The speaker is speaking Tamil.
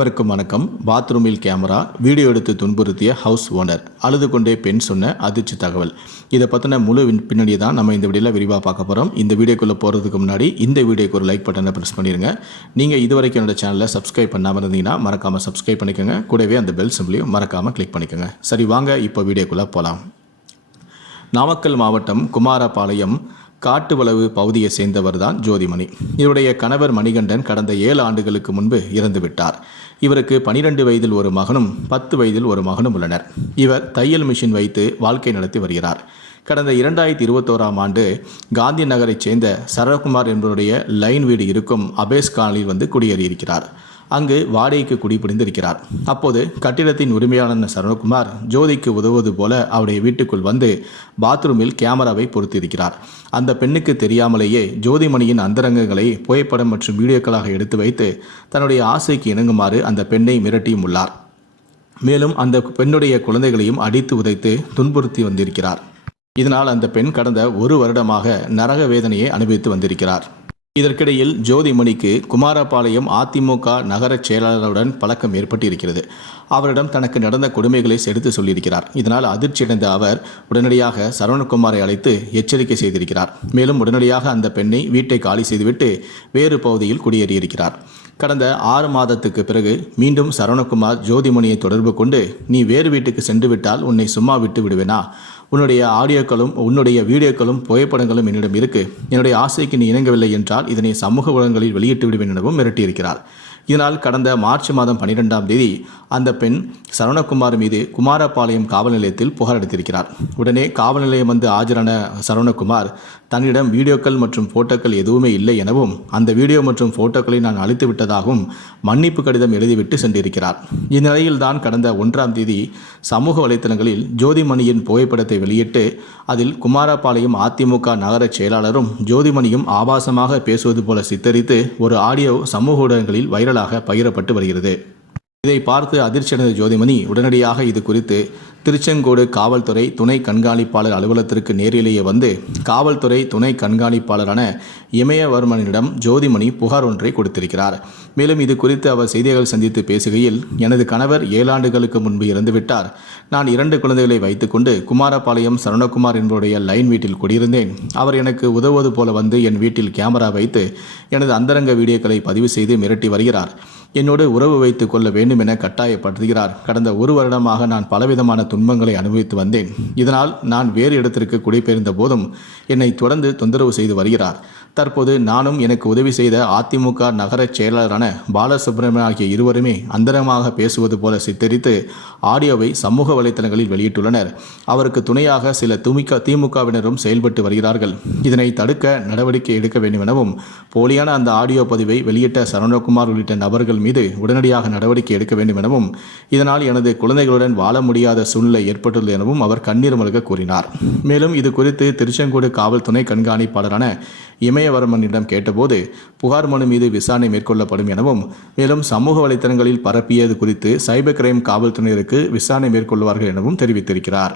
அனைவருக்கும் வணக்கம். பாத்ரூமில் கேமரா வீடியோ எடுத்து துன்புறுத்திய ஹவுஸ் ஓனர் அழுது கொண்டே பெண் சொன்ன அதிர்ச்சி தகவல். இதை பற்றின முழு பின்னாடியே தான் நம்ம இந்த வீடியோவில் விரிவாக பார்க்க போகிறோம் இந்த வீடியோக்குள்ளே போகிறதுக்கு முன்னாடி இந்த வீடியோக்கு ஒரு லைக் பட்டனை ப்ரெஸ் பண்ணிடுங்க நீங்கள் இதுவரைக்கும் என்னோட சேனலை சப்ஸ்கிரைப் பண்ணாமல் இருந்தீங்கன்னா மறக்காமல் சப்ஸ்கிரைப் பண்ணிக்கோங்க. கூடவே அந்த பெல் சிம்பிளையும் மறக்காமல் கிளிக் பண்ணிக்கோங்க. சரி வாங்க இப்போ வீடியோக்குள்ளே போகலாம் நாமக்கல் மாவட்டம் குமாரபாளையம் காட்டுவளவு பகுதியை சேர்ந்தவர் தான் ஜோதிமணி. இவருடைய கணவர் மணிகண்டன் கடந்த ஏழு ஆண்டுகளுக்கு முன்பு இறந்துவிட்டார். இவருக்கு பனிரெண்டு வயதில் ஒரு மகனும் பத்து வயதில் ஒரு மகனும் உள்ளனர். இவர் தையல் மிஷின் வைத்து வாழ்க்கை நடத்தி வருகிறார். கடந்த இரண்டாயிரத்தி இருபத்தோராம் ஆண்டு காந்தி நகரைச் சேர்ந்த சரவகுமார் என்பவருடைய லைன் வீடு இருக்கும் அபேஸ் காலனியில் வந்து குடியேறியிருக்கிறார். அங்கு வாடகைக்கு குடிபுரிந்திருக்கிறார். அப்போது கட்டிடத்தின் உரிமையாளர் சரவணகுமார் ஜோதிக்கு உதவுவது போல அவருடைய வீட்டுக்குள் வந்து பாத்ரூமில் கேமராவை பொருத்தியிருக்கிறார். அந்த பெண்ணுக்கு தெரியாமலேயே ஜோதிமணியின் அந்தரங்கங்களை புகைப்படம் மற்றும் வீடியோக்களாக எடுத்து வைத்து தன்னுடைய ஆசைக்கு இணங்குமாறு அந்த பெண்ணை மிரட்டியும் உள்ளார். மேலும் அந்த பெண்ணுடைய குழந்தைகளையும் அடித்து உதைத்து துன்புறுத்தி வந்திருக்கிறார். இதனால் அந்த பெண் கடந்த ஒரு வருடமாக நரக வேதனையை அனுபவித்து வந்திருக்கிறார். இதற்கிடையில் ஜோதிமணிக்கு குமாரபாளையம் அதிமுக நகர செயலாளருடன் பழக்கம் ஏற்பட்டிருக்கிறது. அவரிடம் தனக்கு நடந்த கொடுமைகளை எடுத்து சொல்லியிருக்கிறார். இதனால் அதிர்ச்சியடைந்த அவர் உடனடியாக சரவணகுமாரை அழைத்து எச்சரிக்கை செய்திருக்கிறார். மேலும் உடனடியாக அந்த பெண்ணை வீட்டை காலி செய்துவிட்டு வேறு பகுதியில் குடியேறியிருக்கிறார். கடந்த ஆறு மாதத்துக்கு பிறகு மீண்டும் சரவணகுமார் ஜோதிமணியை தொடர்பு கொண்டு நீ வேறு வீட்டுக்கு சென்று விட்டால் உன்னை சும்மா விட்டு விடுவேனா? உன்னுடைய ஆடியோக்களும் உன்னுடைய வீடியோக்களும் புகைப்படங்களும் என்னிடம் இருக்கு. என்னுடைய ஆசைக்கு நீ இணங்கவில்லை என்றால் இதனை சமூக ஊடகங்களில் வெளியிட்டு விடுவேன் எனவும் மிரட்டியிருக்கிறார். இதனால் கடந்த மார்ச் மாதம் பன்னிரெண்டாம் தேதி அந்த பெண் சரவணகுமார் மீது குமாரபாளையம் காவல் நிலையத்தில் புகார் அளித்திருக்கிறார். உடனே காவல் நிலையம் வந்து ஆஜரான சரவணகுமார் தன்னிடம் வீடியோக்கள் மற்றும் போட்டோக்கள் எதுவுமே இல்லை எனவும் அந்த வீடியோ மற்றும் போட்டோக்களை நான் அழித்து விட்டதாகவும் மன்னிப்பு கடிதம் எழுதிவிட்டு சென்றிருக்கிறார். இந்நிலையில் தான் கடந்த ஒன்றாம் தேதி சமூக வலைத்தளங்களில் ஜோதிமணியின் புகைப்படத்தை வெளியிட்டு அதில் குமாரபாளையம் அதிமுக நகர செயலாளரும் ஜோதிமணியும் ஆபாசமாக பேசுவது போல சித்தரித்து ஒரு ஆடியோ சமூக ஊடகங்களில் வைரலாக பகிரப்பட்டு வருகிறது. இதை பார்த்து அதிர்ச்சியடைந்த ஜோதிமணி உடனடியாக இது குறித்து திருச்செங்கோடு காவல்துறை துணை கண்காணிப்பாளர் அலுவலகத்திற்கு நேரிலேயே வந்து காவல்துறை துணை கண்காணிப்பாளரான இமயவர்மனிடம் ஜோதிமணி புகார் ஒன்றை கொடுத்திருக்கிறார். மேலும் இது குறித்து அவர் செய்தியாளர்கள் சந்தித்து பேசுகையில் எனது கணவர் ஏழாண்டுகளுக்கு முன்பு இறந்துவிட்டார். நான் இரண்டு குழந்தைகளை வைத்துக்கொண்டு குமாரபாளையம் சரணகுமார் என்பவருடைய லைன் வீட்டில் குடியிருந்தேன். அவர் எனக்கு உதவுவது போல வந்து என் வீட்டில் கேமரா வைத்து எனது அந்தரங்க வீடியோக்களை பதிவு செய்து மிரட்டி வருகிறார். என்னோடு உறவு வைத்துக் கொள்ள வேண்டும் என கட்டாயப்படுத்துகிறார். கடந்த ஒரு வருடமாக நான் பலவிதமான துன்பங்களை அனுபவித்து வந்தேன். இதனால் நான் வேறு இடத்திற்கு குடிபெயர்ந்த போதும் என்னை தொடர்ந்து தொந்தரவு செய்து வருகிறார். தற்போது நானும் எனக்கு உதவி செய்த அதிமுக நகர செயலாளரான பாலசுப்ரமணியன் ஆகிய இருவருமே அந்தரமாக பேசுவது போல சித்தரித்து ஆடியோவை சமூக வலைத்தளங்களில் வெளியிட்டுள்ளனர். அவருக்கு துணையாக சில துமிக திமுகவினரும் செயல்பட்டு வருகிறார்கள். இதனை தடுக்க நடவடிக்கை எடுக்க வேண்டும் எனவும் போலியான அந்த ஆடியோ பதிவை வெளியிட்ட சரவணகுமார் உள்ளிட்ட நபர்கள் மீது உடனடியாக நடவடிக்கை எடுக்க வேண்டும் எனவும் இதனால் எனது குழந்தைகளுடன் வாழ முடியாத சூழ்நிலை ஏற்பட்டுள்ளது எனவும் அவர் கண்ணீர் மல்க கூறினார். மேலும் இது குறித்து திருச்செங்கோடு காவல் துணை கண்காணிப்பாளரான இமயவர்மனிடம் கேட்டபோது புகார் மனு மீது விசாரணை மேற்கொள்ளப்படும் எனவும் மேலும் சமூக வலைத்தளங்களில் பரப்பியது குறித்து சைபர் கிரைம் காவல்துறையினருக்கு விசாரணை மேற்கொள்வார்கள் எனவும் தெரிவித்திருக்கிறார்.